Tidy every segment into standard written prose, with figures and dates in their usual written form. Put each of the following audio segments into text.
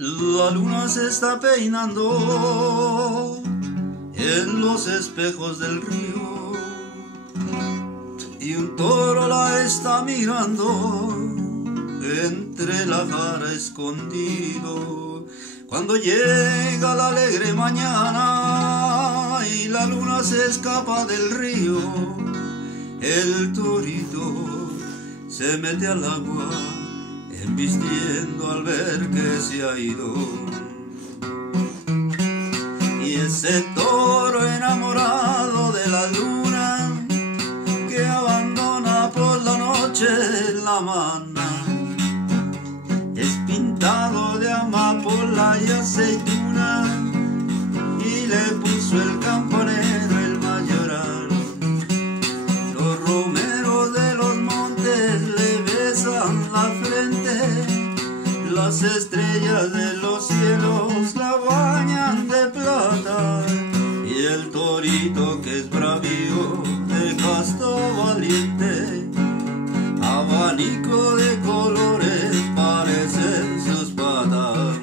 La luna se está peinando en los espejos del río y un toro la está mirando entre la jara escondido. Cuando llega la alegre mañana y la luna se escapa del río, el torito se mete al agua embistiendo al ver que se ha ido. Y ese toro enamorado de la luna que abandona por la noche la mana es pintado de amapola y aceituna y le puso el campanero el mayoral. Los romeros de los montes le besan la frente, las estrellas de los cielos la bañan de plata, y el torito que es bravío, de casto valiente, abanico de colores parecen sus patas.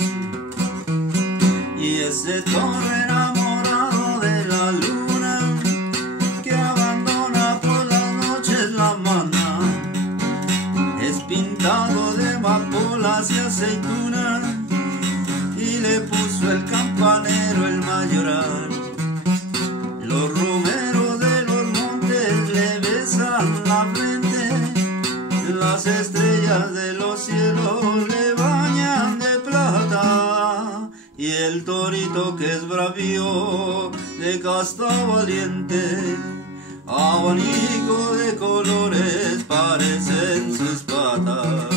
Y ese toro enamorado de la luna que abandona por las noches la mana es pintado de amapolas y aceituna y le puso el campanero el mayoral. Los romeros de los montes le besan la frente, las estrellas de los cielos le bañan de plata, y el torito que es bravío, de casta valiente, abanico de colores parecen sus patas.